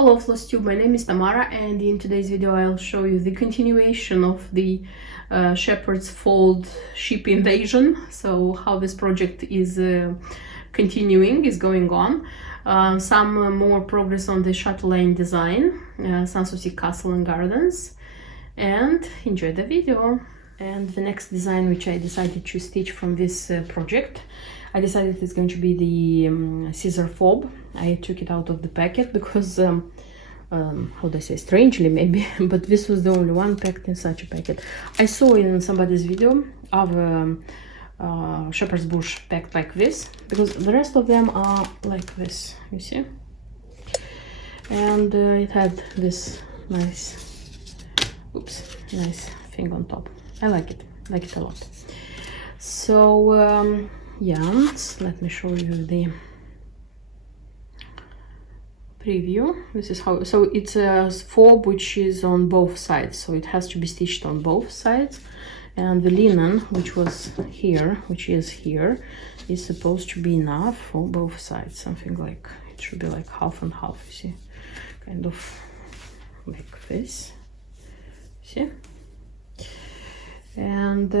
Hello FlossTube, my name is Tamara, and in today's video I'll show you the continuation of the Shepherd's Fold sheep invasion. So how this project is continuing, is going on. Some more progress on the Chatelaine design, Sanssouci Castle and Gardens, and enjoy the video. And the next design which I decided to stitch from this project, I decided it's going to be the scissor fob. I took it out of the packet because, how do I say, strangely maybe, but this was the only one packed in such a packet. I saw in somebody's video of shepherd's bush packed like this, because the rest of them are like this, you see? And it had this nice, nice thing on top. I like it a lot. So yeah, let me show you the preview. This is how, so it's a fob which is on both sides, so it has to be stitched on both sides, and the linen which was here, which is here, is supposed to be enough for both sides, something like, it should be like half and half, you see, kind of like this, see? And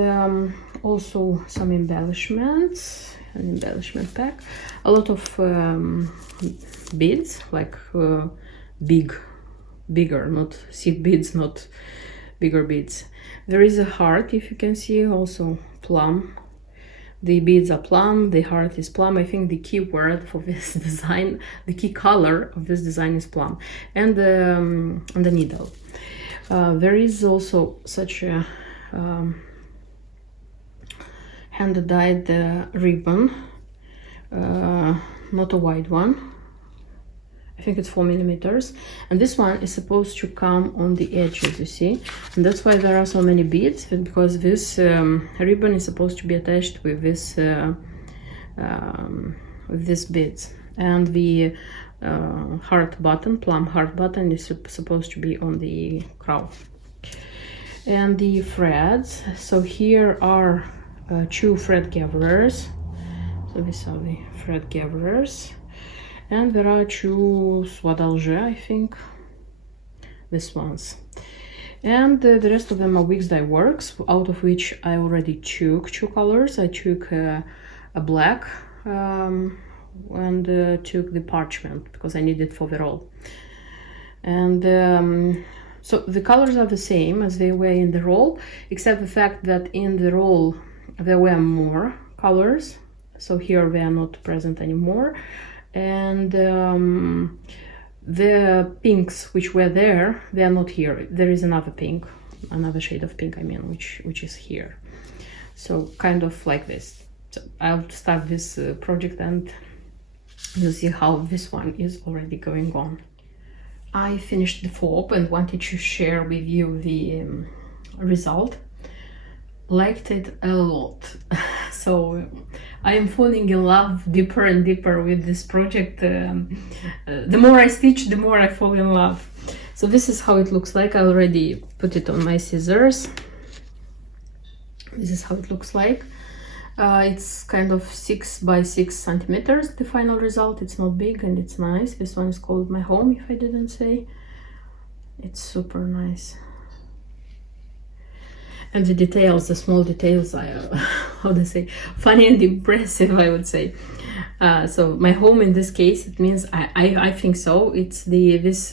also some embellishments, an embellishment pack, a lot of beads, like bigger, not seed beads, not bigger beads. There is a heart, if you can see, also plum. The beads are plum, the heart is plum. I think the key word for this design, the key color of this design is plum. And the needle. There is also such a hand-dyed ribbon, not a wide one. I think it's 4 millimeters, and this one is supposed to come on the edges, you see, and that's why there are so many beads, because this ribbon is supposed to be attached with this beads, and the heart button, plum heart button, is supposed to be on the crown. And the threads, so here are 2 thread gatherers, so these are the thread gatherers, and there are 2 soie d'Alger, I think, these ones, and the rest of them are Wickes Dye Works, out of which I already took 2 colors. I took a black and took the parchment because I need it for the roll. And so the colors are the same as they were in the roll, except the fact that in the roll there were more colors, so here they are not present anymore. And the pinks which were there, they are not here. There is another pink, another shade of pink, I mean, which is here. So kind of like this. So I'll start this project and you'll see how this one is already going on. I finished the fob and wanted to share with you the result. Liked it a lot. So I am falling in love deeper and deeper with this project. The more I stitch, the more I fall in love. So this is how it looks like. I already put it on my scissors. This is how it looks like. It's kind of 6 by 6 centimeters, the final result. It's not big and it's nice. This one is called My Home, if I didn't say. It's super nice. And the details, the small details are, how do I say, funny and impressive, I would say. So My Home in this case, it means, I think so, it's this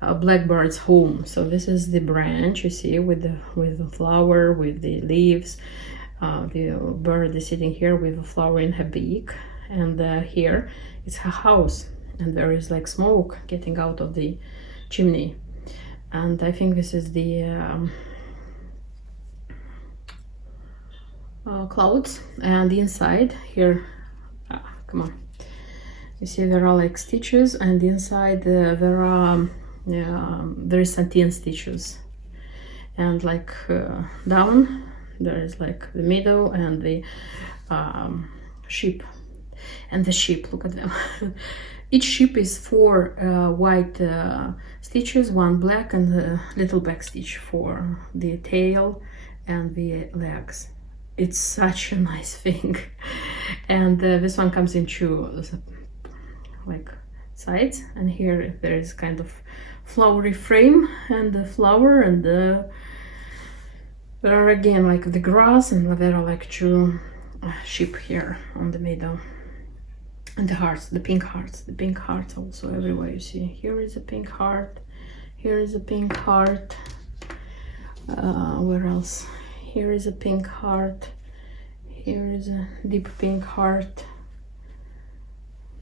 blackbird's home. So this is the branch, you see, with the flower, with the leaves. The bird is sitting here with a flower in her beak, and here it's her house, and there is like smoke getting out of the chimney. And I think this is the clouds, and inside here, come on, you see there are like stitches, and inside there are there is sateen stitches, and like down there is like the middle and the sheep, and the sheep, look at them. Each sheep is 4 white stitches, 1 black, and a little back stitch for the tail and the legs. It's such a nice thing. And this one comes in 2 like sides, and here there is kind of flowery frame and the flower, and there are again like the grass, and there are like two sheep here on the middle, and the hearts, the pink hearts also everywhere. You see, here is a pink heart, here is a pink heart, where else? Here is a pink heart, here is a deep pink heart.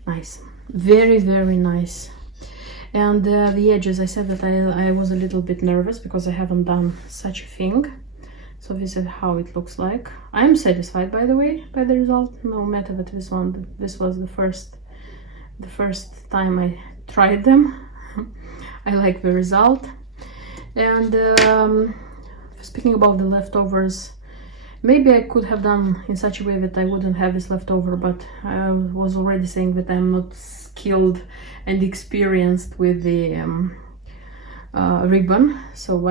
Nice, very, very nice. And the edges, I said that I was a little bit nervous because I haven't done such a thing. So this is how it looks like. I am satisfied, by the way, by the result. No matter that this was the first time I tried them. I like the result. And speaking about the leftovers, maybe I could have done in such a way that I wouldn't have this leftover, but I was already saying that I'm not skilled and experienced with the ribbon, so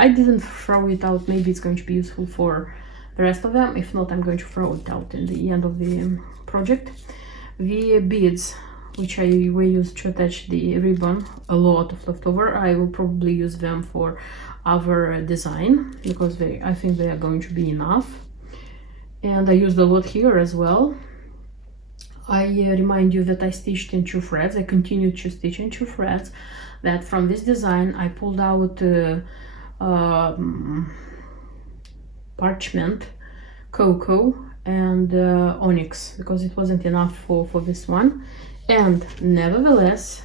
I didn't throw it out. Maybe it's going to be useful for the rest of them. If not, I'm going to throw it out in the end of the project. The beads, which we use to attach the ribbon, a lot of leftover. I will probably use them for our design because I think they are going to be enough. And I used a lot here as well. I remind you that I stitched in 2 threads. I continued to stitch in 2 threads. That from this design I pulled out parchment, cocoa, and onyx, because it wasn't enough for this one. And nevertheless,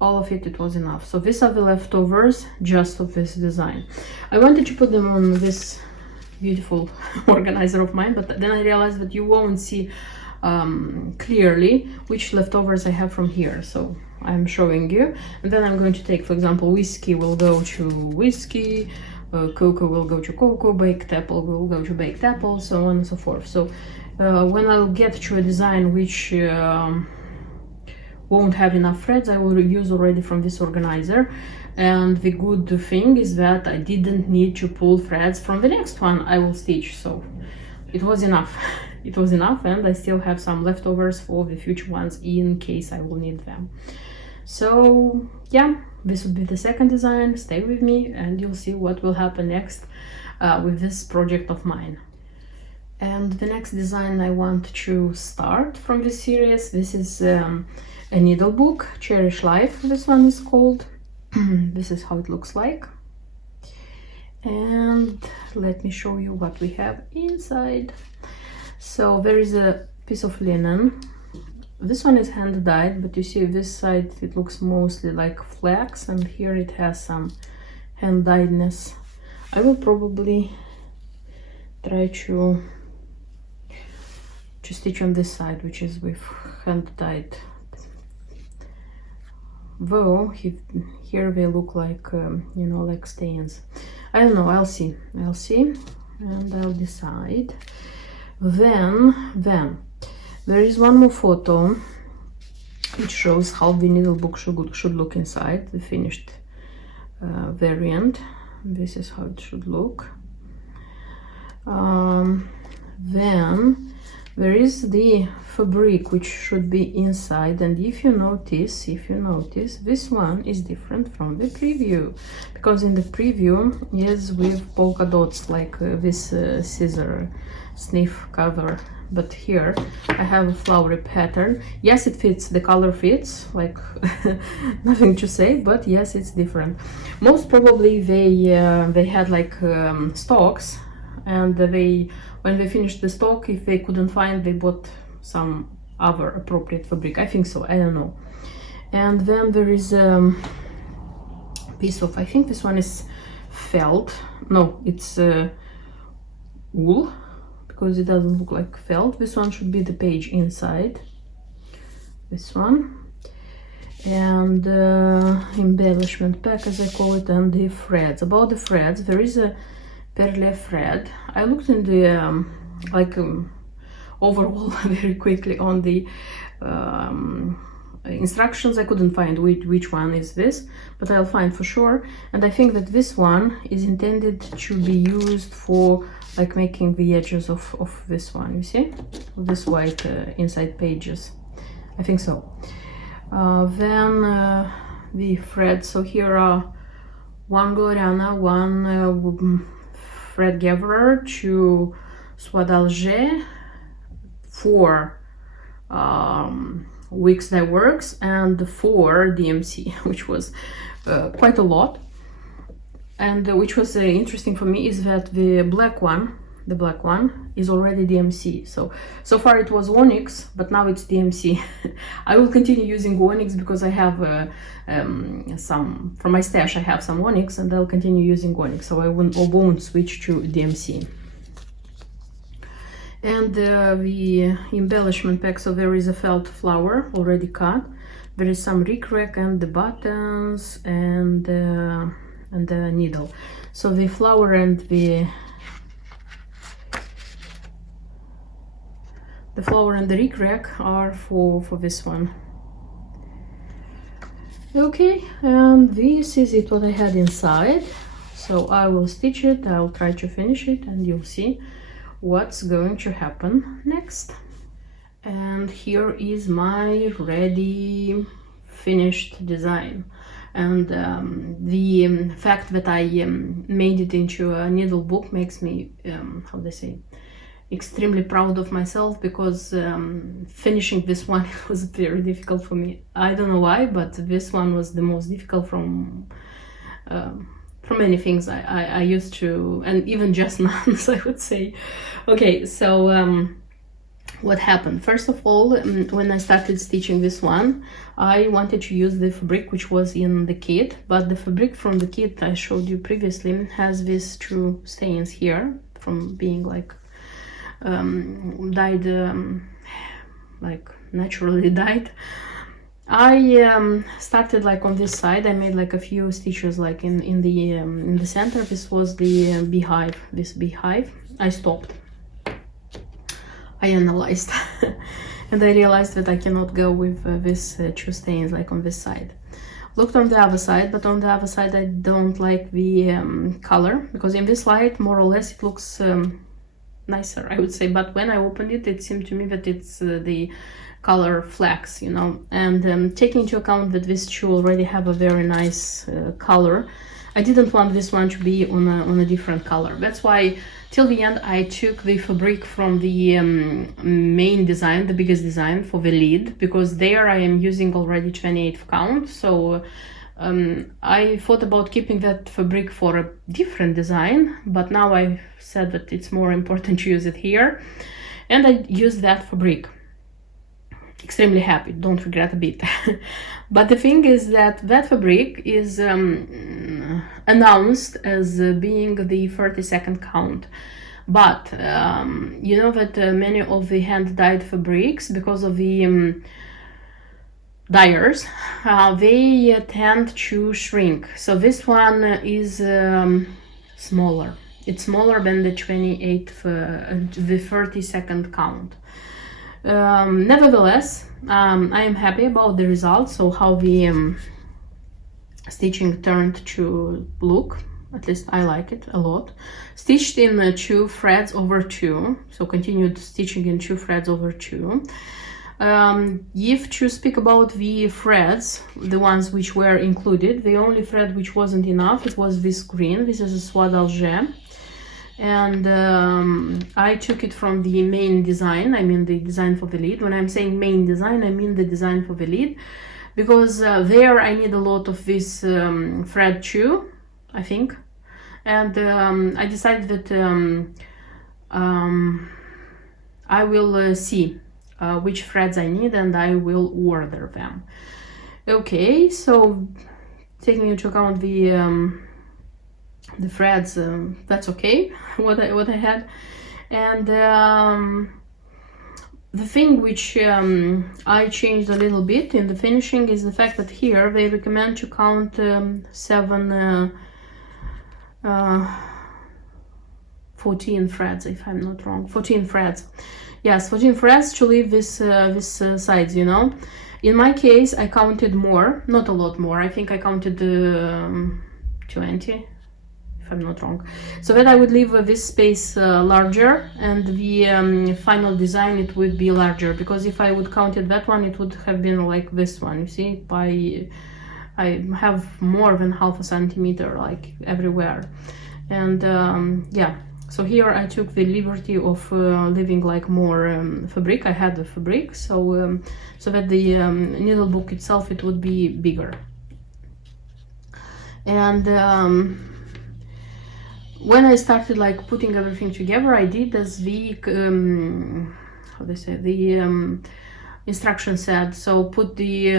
all of it was enough. So these are the leftovers just of this design. I wanted to put them on this beautiful organizer of mine, but then I realized that you won't see clearly which leftovers I have from here, so I'm showing you. And then I'm going to take, for example, whiskey will go to whiskey, cocoa will go to cocoa, baked apple will go to baked apple, so on and so forth. So when I'll get to a design which won't have enough threads, I will use already from this organizer. And the good thing is that I didn't need to pull threads from the next one I will stitch, so it was enough. It was enough, and I still have some leftovers for the future ones in case I will need them. So yeah, this would be the second design. Stay with me and you'll see what will happen next with this project of mine. And the next design I want to start from this series, this is a needle book, Cherish Life, this one is called. This is how it looks like. And let me show you what we have inside. So there is a piece of linen. This one is hand dyed, but you see this side it looks mostly like flax, and here it has some hand dyedness. I will probably try to stitch on this side, which is with hand dyed, though here they look like you know, like stains. I don't know, I'll see and I'll decide. Then there is one more photo which shows how the needle book should look inside, the finished variant. This is how it should look. Then there is the fabric which should be inside, and if you notice, this one is different from the preview, because in the preview is with polka dots like this scissor sniff cover, but here I have a flowery pattern. Yes, it fits, the color fits, like nothing to say, but yes, it's different. Most probably they had like stocks, and when they finished the stock, if they couldn't find, they bought some other appropriate fabric. I think so, I don't know. And then there is a piece of, I think this one is felt. No, it's wool, because it doesn't look like felt. This one should be the page inside, this one. And embellishment pack, as I call it, and the threads. About the threads, there is a perle thread. I looked in the overall very quickly on the instructions. I couldn't find which one is this, but I'll find for sure. And I think that this one is intended to be used for like making the edges of this one, you see, this white inside pages. I think so. Then the threads. So here are one Gloriana, one thread gatherer, 2 soie d'Alger, 4 Wix Dye Works, and 4 DMC, which was quite a lot. And which was interesting for me is that the black one is already DMC. So far it was Onyx, but now it's DMC. I will continue using Onyx because I have some from my stash. I have some Onyx, and I'll continue using Onyx, so I won't switch to DMC. And the embellishment pack. So there is a felt flower already cut. There is some rickrack and the buttons and the needle. So the flower and the flower and the rickrack are for this one. Okay, and this is it what I had inside. So I will stitch it, I'll try to finish it, and you'll see what's going to happen next. And here is my ready finished design. And the fact that I made it into a needle book makes me, how they say, extremely proud of myself, because finishing this one was very difficult for me. I don't know why, but this one was the most difficult from many things I used to, and even just nuns, I would say. Okay, so what happened? First of all, when I started stitching this one, I wanted to use the fabric which was in the kit, but the fabric from the kit I showed you previously has these 2 stains here from being like dyed, like naturally dyed. I started like on this side. I made like a few stitches like in the center. This was the beehive. This beehive. I stopped. I analyzed and I realized that I cannot go with this 2 stains like on this side. Looked on the other side, but on the other side I don't like the color, because in this light more or less it looks nicer, I would say, but when I opened it, it seemed to me that it's the color flax, you know. And taking into account that these 2 already have a very nice color, I didn't want this one to be on a different color. That's why till the end I took the fabric from the main design, the biggest design, for the lid, because there I am using already 28th count. So I thought about keeping that fabric for a different design, but now I said that it's more important to use it here, and I used that fabric. Extremely happy, don't regret a bit. But the thing is that that fabric is announced as being the 32nd count, but you know that many of the hand-dyed fabrics, because of the dyers, they tend to shrink. So this one is smaller. It's smaller than the 28th, the 32nd count. Nevertheless, I am happy about the results. So how the stitching turned to look, at least I like it a lot. Stitched in 2 threads over 2, so continued stitching in 2 threads over 2. If to speak about the threads, the ones which were included, the only thread which wasn't enough, it was this green. This is a soie d'Alger, and I took it from the main design. I mean the design for the lid. When I'm saying main design, I mean the design for the lid, because there I need a lot of this thread too, I think. And I decided that I will see which threads I need, and I will order them. Okay, so taking into account the threads, that's okay, what I had. And the thing which I changed a little bit in the finishing is the fact that here they recommend to count 14 threads, if I'm not wrong. 14 threads. Yes, 14 threads to leave this sides, you know. In my case, I counted more, not a lot more. I think I counted 20, if if I'm not wrong. So that I would leave this space larger, and the final design it would be larger, because if I would count it that one, it would have been like this one. You see, I have more than half a centimeter like everywhere. And yeah, so here I took the liberty of leaving like more fabric. I had the fabric, so so that the needle book itself it would be bigger. And when I started like putting everything together, I did as the how they say, the instruction said. So put the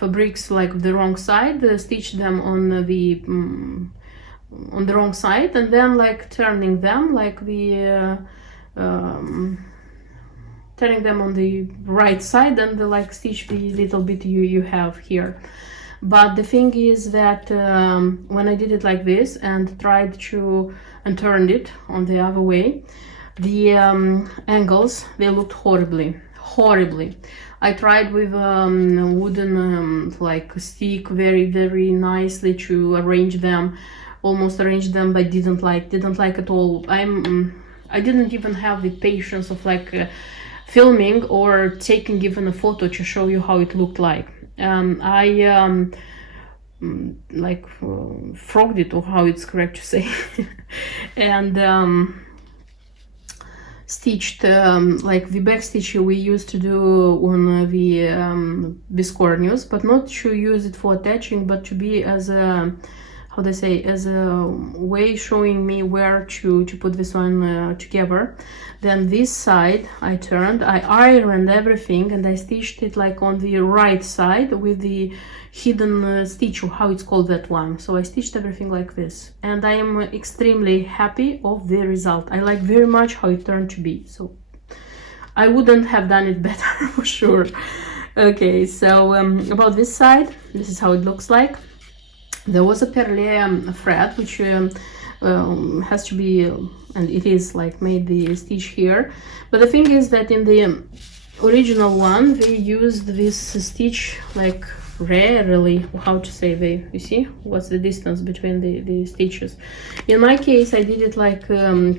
fabrics like the wrong side, stitch them on the wrong side, and then like turning them like the turning them on the right side, and like stitch the little bit you have here. But the thing is that when I did it like this and tried to and turned it on the other way, the angles, they looked horribly. I tried with wooden like stick very nicely to arrange them, almost arrange them, but didn't like at all. I didn't even have the patience of like filming or taking even a photo to show you how it looked like. I like frogged it, or how it's correct to say, and stitched like the back stitch we used to do on the Biscornius, but not to use it for attaching, but to be as a, how they say, as a way showing me where to put this one together. Then this side I turned, I ironed everything, and I stitched it like on the right side with the hidden stitch, or how it's called, that one. So I stitched everything like this, and I am extremely happy of the result. I like very much how it turned to be, so I wouldn't have done it better for sure. Okay, so about this side, this is how it looks like. There was a perlé thread which has to be, and it is like made the stitch here, but the thing is that in the original one they used this stitch like rarely, how to say, you see what's the distance between the stitches. In my case I did it like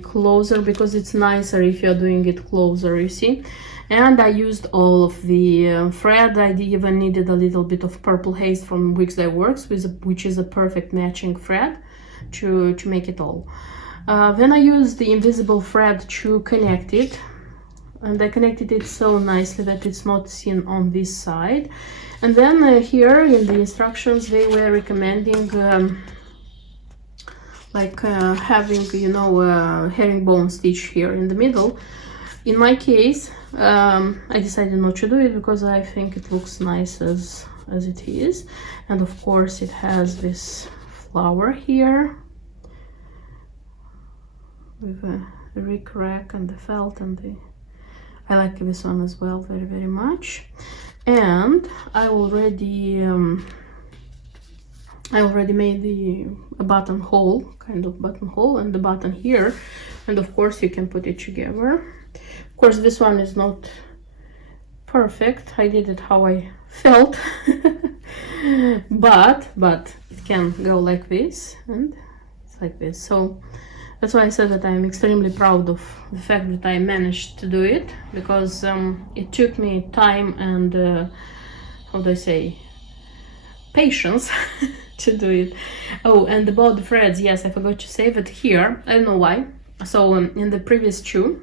closer, because it's nicer if you're doing it closer, you see. And I used all of the thread. I even needed a little bit of Purple Haze from Wigs Dye Works, which is a perfect matching thread to make it all. Then I used the invisible thread to connect it, and I connected it so nicely that it's not seen on this side. And then here in the instructions they were recommending like having, you know, a herringbone stitch here in the middle. In my case I decided not to do it, because I think it looks nice as it is. And of course it has this flower here with a ric-rac and the felt, and I like this one as well very much. And I already made a buttonhole, kind of buttonhole, and the button here, and of course you can put it together. Of course this one is not perfect, I did it how I felt, but it can go like this, and it's like this. So that's why I said that I'm extremely proud of the fact that I managed to do it, because it took me time and how do I say, patience to do it. Oh, and about the threads, yes, I forgot to say that here, I don't know why. So in the previous two,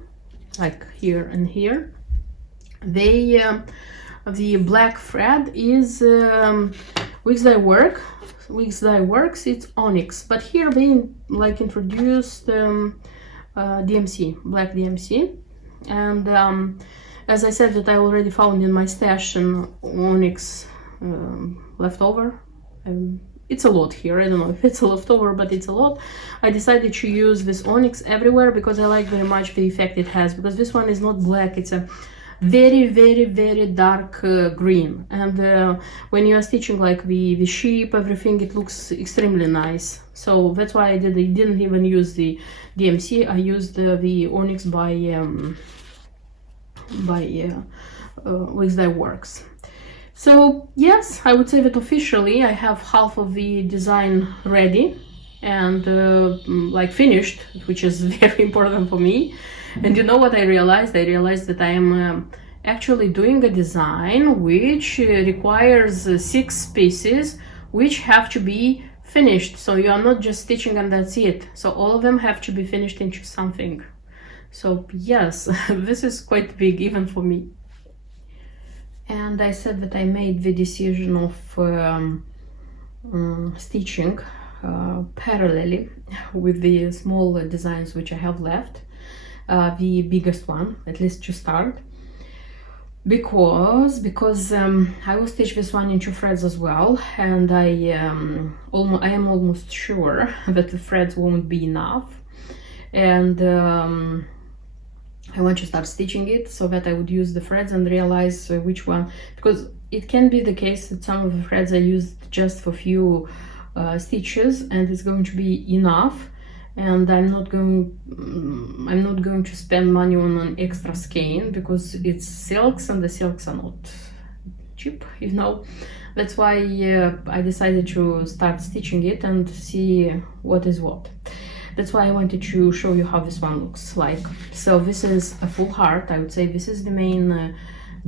like here and here, they the black thread is Wigs Dye Works, it's onyx, but here they like introduced DMC, black DMC, and as I said that I already found in my stash an onyx leftover. It's a lot here, I don't know if it's a leftover, but it's a lot. I decided to use this onyx everywhere because I like very much the effect it has, because this one is not black, it's a very dark green, and when you are stitching like the sheep, everything, it looks extremely nice. So that's why I didn't even use the DMC. I used the onyx by Wigs Dye Works. So yes, I would say that officially I have half of the design ready. and like finished, which is very important for me. And you know what I realized? I realized that I am actually doing a design which requires 6 pieces which have to be finished. So you are not just stitching and that's it. So all of them have to be finished into something. So yes, this is quite big even for me. And I said that I made the decision of stitching parallelly with the small designs which I have left, the biggest one, at least to start, because I will stitch this one in 2 threads as well, and I am almost sure that the threads won't be enough, and I want to start stitching it so that I would use the threads and realize which one, because it can be the case that some of the threads I used just for few stitches and it's going to be enough, and I'm not going to spend money on an extra skein because it's silks and the silks are not cheap, you know. That's why I decided to start stitching it and see what is what. That's why I wanted to show you how this one looks like. So this is a full heart. I would say this is the main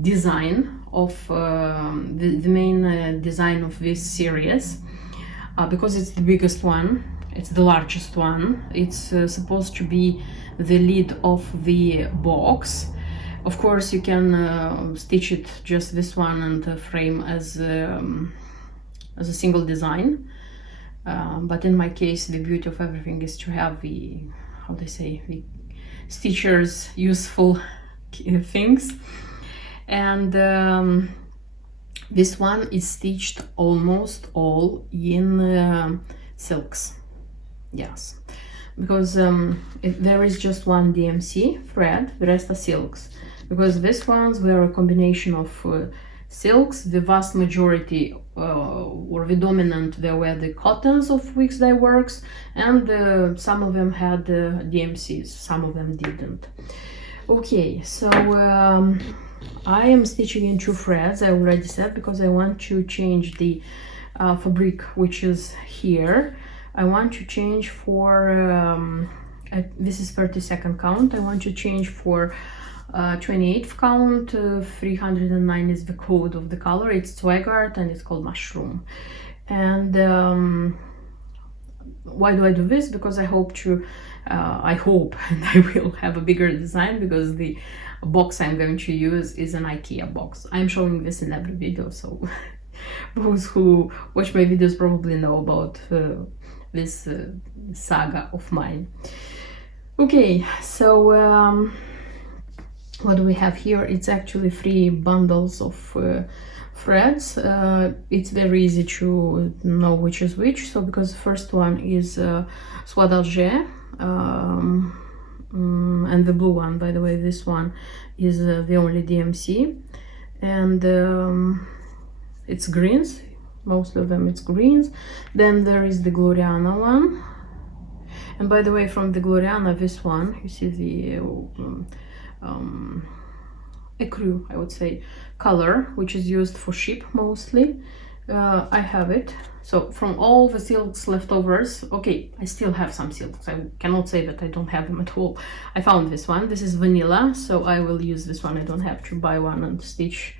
design of the main design of this series, because it's the biggest one, it's the largest one. It's supposed to be the lid of the box. Of course, you can stitch it just this one and frame as a single design. But in my case, the beauty of everything is to have the, how they say, the stitchers useful things. And this one is stitched almost all in silks. Yes, because there is just one DMC thread, the rest are silks, because these ones were a combination of silks. The vast majority or the dominant, there were the cottons of Weeks Dye Works, and some of them had DMCs, some of them didn't. Okay, so I am stitching in 2 threads, I already said, because I want to change the fabric which is here. I want to change for this is 32nd count. I want to change for 28th count. 309 is the code of the color. It's Zweigart and it's called Mushroom. And why do I do this? Because I hope to I hope and I will have a bigger design, because the box I'm going to use is an IKEA box. I'm showing this in every video, so those who watch my videos probably know about this saga of mine. Okay, so what do we have here? It's actually 3 bundles of threads. It's very easy to know which is which. So because the first one is Soie d'Alger, and the blue one, by the way, this one is the only DMC, and it's greens. Most of them it's greens. Then there is the Gloriana one, and by the way, from the Gloriana, this one, you see the ecru, I would say, color, which is used for sheep mostly. I have it. So from all the silks leftovers, okay, I still have some silks. I cannot say that I don't have them at all. I found this one. This is vanilla, so I will use this one. I don't have to buy one and stitch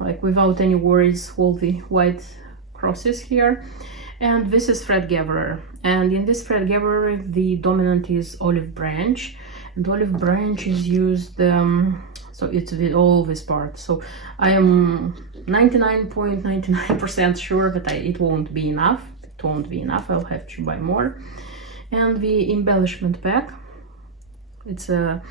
like without any worries all the white crosses here. And this is thread gatherer, and in this thread gatherer the dominant is olive branch, and olive branch is used so it's with all this part. So I am 99.99% sure that it won't be enough. It won't be enough. I'll have to buy more. And the embellishment pack, it's a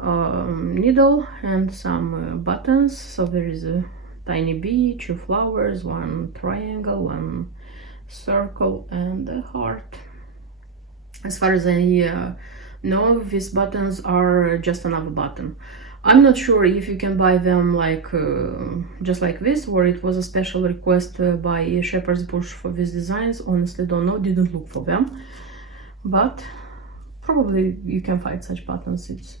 needle and some buttons. So there is a tiny bee, 2 flowers, 1 triangle, 1 circle, and a heart. As far as I know, these buttons are just another button. I'm not sure if you can buy them like just like this, or it was a special request by Shepherd's Bush for these designs. Honestly, don't know, didn't look for them, but probably you can find such buttons. It's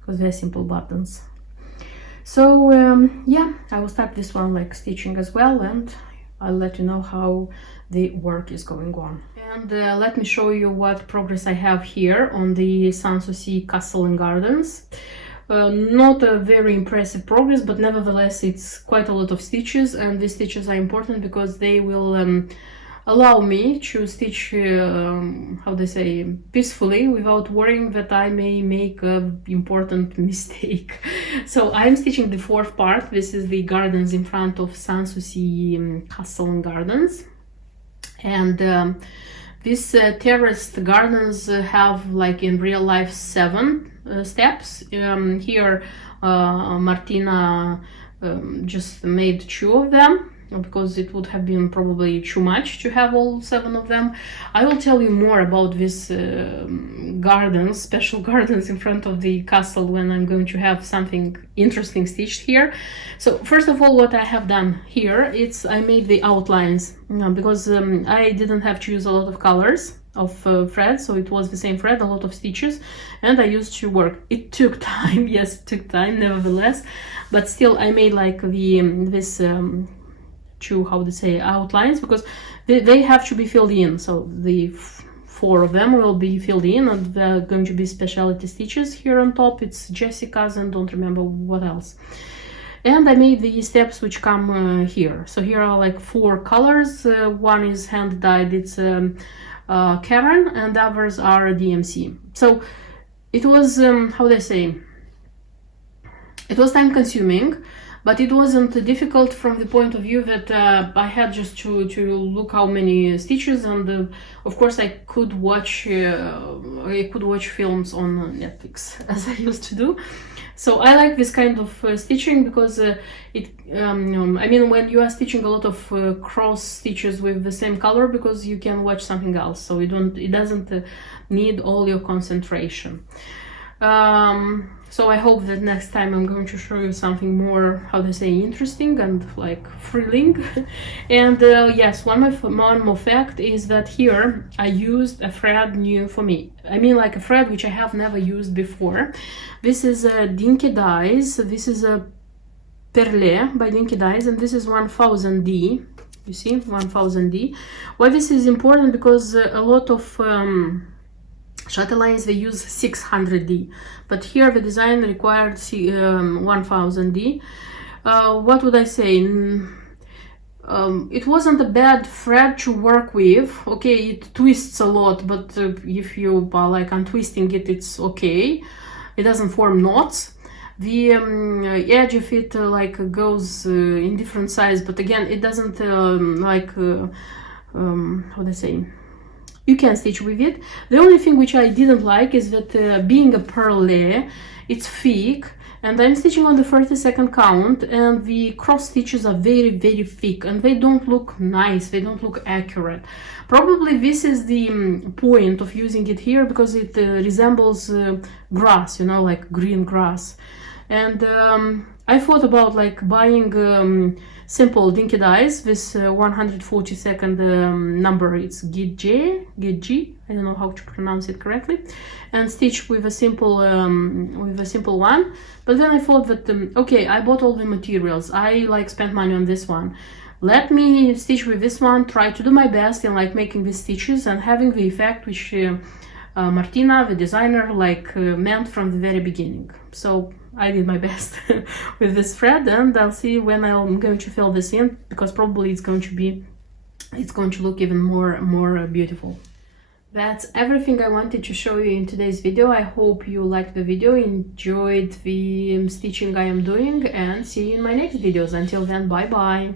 because they're simple buttons. So yeah, I will start this one like stitching as well, and I'll let you know how the work is going on. And let me show you what progress I have here on the Sanssouci Castle and Gardens. Not a very impressive progress, but nevertheless it's quite a lot of stitches, and these stitches are important because they will allow me to stitch, how they say, peacefully, without worrying that I may make an important mistake. So I'm stitching the fourth part. This is the gardens in front of Sanssouci Castle and Gardens. And these terraced gardens have, like in real life, 7 steps. Here Martina just made 2 of them, because it would have been probably too much to have all 7 of them. I will tell you more about these gardens, special gardens in front of the castle, when I'm going to have something interesting stitched here. So first of all, what I have done here, I made the outlines, because I didn't have to use a lot of colors of thread, so it was the same thread, a lot of stitches, and I used to work. It took time, yes, it took time nevertheless, but still I made like this 2, how to say, outlines, because they have to be filled in. So the 4 of them will be filled in, and there are going to be specialty stitches here on top. It's Jessica's and don't remember what else. And I made the steps which come here. So here are like 4 colors. One is hand dyed, it's Karen, and the others are DMC. So it was, how they say, it was time consuming, but it wasn't difficult from the point of view that I had just to look how many stitches, and of course I could watch films on Netflix, as I used to do. So I like this kind of stitching because I mean, when you are stitching a lot of cross stitches with the same color, because you can watch something else, so it doesn't need all your concentration. So I hope that next time I'm going to show you something more, how to say, interesting and like thrilling. And yes, one more fact is that here I used a thread new for me. I mean, like a thread which I have never used before. This is Dinky Dyes. This is a Perle by Dinky Dyes, and this is 1000D. You see, 1000D. Why this is important? Because a lot of Chatelaines, they use 600D, but here the design required 1000D. What would I say? It wasn't a bad thread to work with. Okay, it twists a lot, but if you are like untwisting it, it's okay. It doesn't form knots. The edge of it like goes in different size, but again, it doesn't like how do I say? You can stitch with it. The only thing which I didn't like is that being a perle, it's thick, and I'm stitching on the 32nd count, and the cross stitches are very, very thick, and they don't look nice, they don't look accurate. Probably this is the point of using it here, because it resembles grass, you know, like green grass. And I thought about like buying simple Dinky Dyes, this 142nd number, it's Gidji, I don't know how to pronounce it correctly, and stitch with a simple one. But then I thought that okay, I bought all the materials, I like spent money on this one, let me stitch with this one, try to do my best in like making these stitches and having the effect which Martina, the designer, like meant from the very beginning. So I did my best with this thread, and I'll see when I'm going to fill this in, because probably it's going to look even more beautiful. That's everything I wanted to show you in today's video. I hope you liked the video, enjoyed the stitching I am doing, and see you in my next videos. Until then, bye bye.